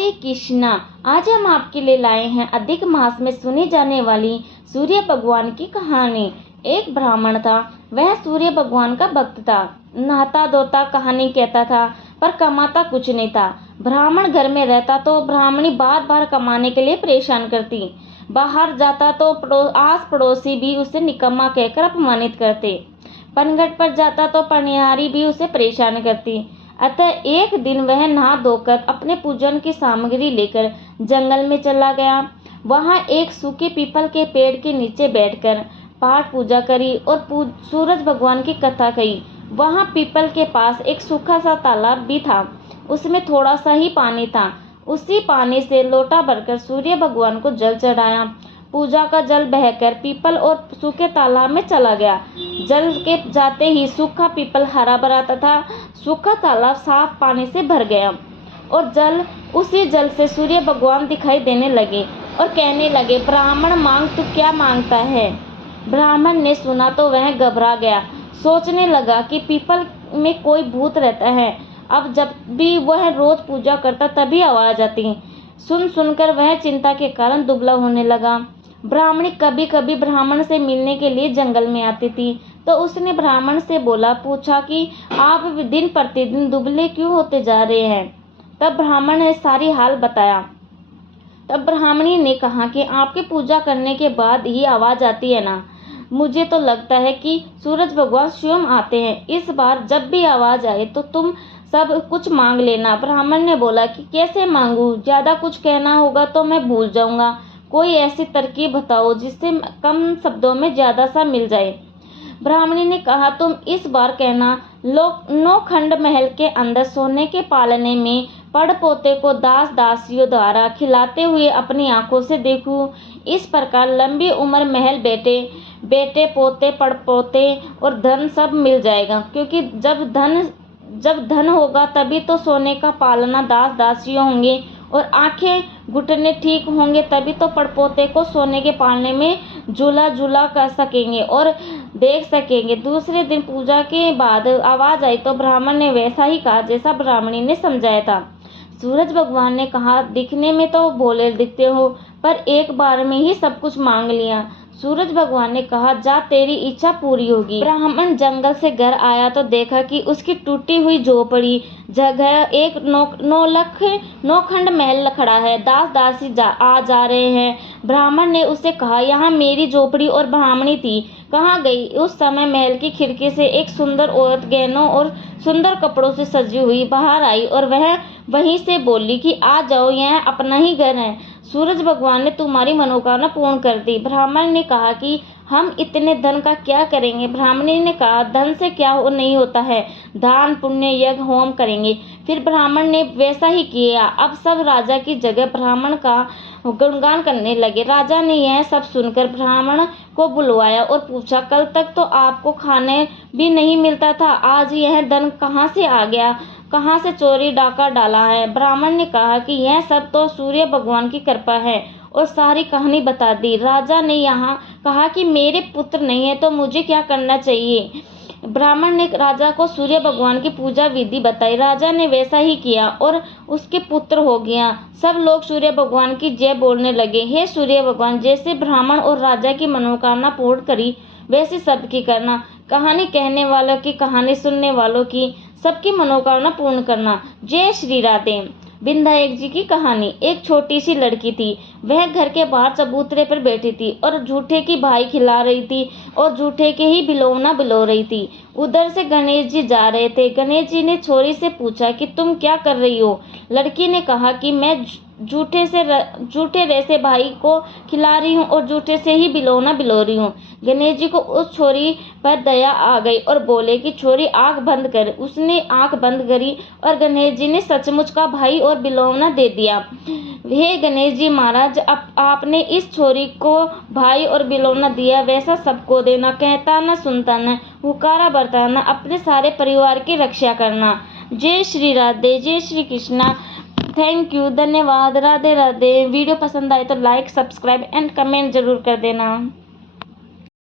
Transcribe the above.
हरे कृष्णा। आज हम आपके लिए लाए हैं अधिक मास में सुनी जाने वाली सूर्य भगवान की कहानी। एक ब्राह्मण था, वह सूर्य भगवान का भक्त था। नहाता धोता कहानी कहता था, पर कमाता कुछ नहीं था। ब्राह्मण घर में रहता तो ब्राह्मणी बार बार कमाने के लिए परेशान करती। बाहर जाता तो आस पड़ोसी भी उसे निकम्मा कहकर अपमानित करते। पनघट पर जाता तो पनिहारी भी उसे परेशान करती। अतः एक दिन वह नहा धोकर अपने पूजन की सामग्री लेकर जंगल में चला गया। वहां एक सूखे पीपल के पेड़ के नीचे बैठकर पाठ पूजा करी और सूरज भगवान की कथा कही। वहां पीपल के पास एक सूखा सा तालाब भी था, उसमें थोड़ा सा ही पानी था। उसी पानी से लोटा भरकर सूर्य भगवान को जल चढ़ाया। पूजा का जल बहकर पीपल और सूखे तालाब में चला गया। जल के जाते ही सूखा पीपल हरा भरा तथा सूखा तालाब साफ पानी से भर गया और उसी जल से सूर्य भगवान दिखाई देने लगे और कहने लगे, ब्राह्मण मांग तू क्या मांगता है। ब्राह्मण ने सुना तो वह घबरा गया, सोचने लगा कि पीपल में कोई भूत रहता है। अब जब भी वह रोज पूजा करता तभी आवाज आती। सुनकर वह चिंता के कारण दुबला होने लगा। ब्राह्मणी कभी कभी ब्राह्मण से मिलने के लिए जंगल में आती थी, तो उसने ब्राह्मण से पूछा कि आप दिन प्रतिदिन दुबले क्यों होते जा रहे हैं। तब ब्राह्मण ने सारी हाल बताया। तब ब्राह्मणी ने कहा कि आपकी पूजा करने के बाद ही आवाज आती है ना, मुझे तो लगता है कि सूरज भगवान स्वयं आते हैं। इस बार जब भी आवाज आए तो तुम सब कुछ मांग लेना। ब्राह्मण ने बोला कि कैसे मांगू, ज्यादा कुछ कहना होगा तो मैं भूल जाऊंगा। कोई ऐसी तरकीब बताओ जिससे कम शब्दों में ज्यादा सा मिल जाए। ब्राह्मणी ने कहा, तुम इस बार कहना, नौखंड महल के अंदर सोने के पालने में पड़ पोते को दास दासियों द्वारा खिलाते हुए अपनी आंखों से देखूं। इस प्रकार लंबी उम्र महल बेटे पोते पड़ पोते और धन सब मिल जाएगा, क्योंकि जब धन होगा तभी तो सोने का पालना दास दासियों होंगे और आंखें घुटने ठीक होंगे तभी तो पड़पोते को सोने के पालने में झूला कर सकेंगे और देख सकेंगे। दूसरे दिन पूजा के बाद आवाज आई तो ब्राह्मण ने वैसा ही कहा जैसा ब्राह्मणी ने समझाया था। सूरज भगवान ने कहा, दिखने में तो भोले दिखते हो, पर एक बार में ही सब कुछ मांग लिया। सूरज भगवान ने कहा, जा तेरी इच्छा पूरी होगी। ब्राह्मण जंगल से घर आया तो देखा कि उसकी टूटी हुई झोपड़ी जगह एक नौखंड महल खड़ा है। दास दासी आ जा रहे हैं। ब्राह्मण ने उससे कहा, यहाँ मेरी झोपड़ी और ब्राह्मणी थी, कहाँ गई। उस समय महल की खिड़की से एक सुंदर औरत गहनों और सुंदर कपड़ों से सजी हुई बाहर आई और वह वहीं से बोली कि आ जाओ, यह अपना ही घर है। सूरज भगवान ने तुम्हारी मनोकामना पूर्ण कर दी। ब्राह्मण ने कहा कि हम इतने धन का क्या करेंगे। ब्राह्मणी ने कहा, धन से क्या नहीं होता है, दान पुण्य यज्ञ होम करेंगे। फिर ब्राह्मण ने वैसा ही किया। अब सब राजा की जगह ब्राह्मण का गुणगान करने लगे। राजा ने यह सब सुनकर ब्राह्मण को बुलवाया और पूछा, कल तक तो आपको खाने भी नहीं मिलता था, आज यह धन कहाँ से आ गया, कहाँ से चोरी डाका डाला है। ब्राह्मण ने कहा कि यह सब तो सूर्य भगवान की कृपा है और सारी कहानी बता दी। राजा ने यहाँ कहा कि मेरे पुत्र नहीं है तो मुझे क्या करना चाहिए। ब्राह्मण ने राजा को सूर्य भगवान की पूजा विधि बताई। राजा ने वैसा ही किया और उसके पुत्र हो गया। सब लोग सूर्य भगवान की जय बोलने लगे। हे सूर्य भगवान, जैसे ब्राह्मण और राजा की मनोकामना पूर्ण करी वैसे सबकी करना। कहानी कहने वालों की, कहानी सुनने वालों की, सबकी मनोकामना पूर्ण करना। जय श्री राधे। विधायक जी की कहानी। एक छोटी सी लड़की थी। वह घर के बाहर चबूतरे पर बैठी थी और झूठे की भाई खिला रही थी और झूठे के ही बिलोवना बिलो रही थी। उधर से गणेश जी जा रहे थे। गणेश जी ने छोरी से पूछा कि तुम क्या कर रही हो। लड़की ने कहा कि मैं झूठे रैसे भाई को खिला रही हूँ और झूठे से ही बिलोवना बिलो रही हूँ। गणेश जी को उस छोरी पर दया आ गई और बोले कि छोरी आंख बंद कर। उसने आंख बंद करी और गणेश जी ने सचमुच का भाई और बिलोवना दे दिया। हे गणेश जी महाराज, आपने इस छोरी को भाई और बिलोवना दिया, वैसा सबको देना। कहता न सुनता न, हुकारा बरताना, अपने सारे परिवार की रक्षा करना। जय श्री राधे। जय श्री कृष्णा। थैंक यू, धन्यवाद। राधे राधे। वीडियो पसंद आए तो लाइक, सब्सक्राइब एंड कमेंट जरूर कर देना।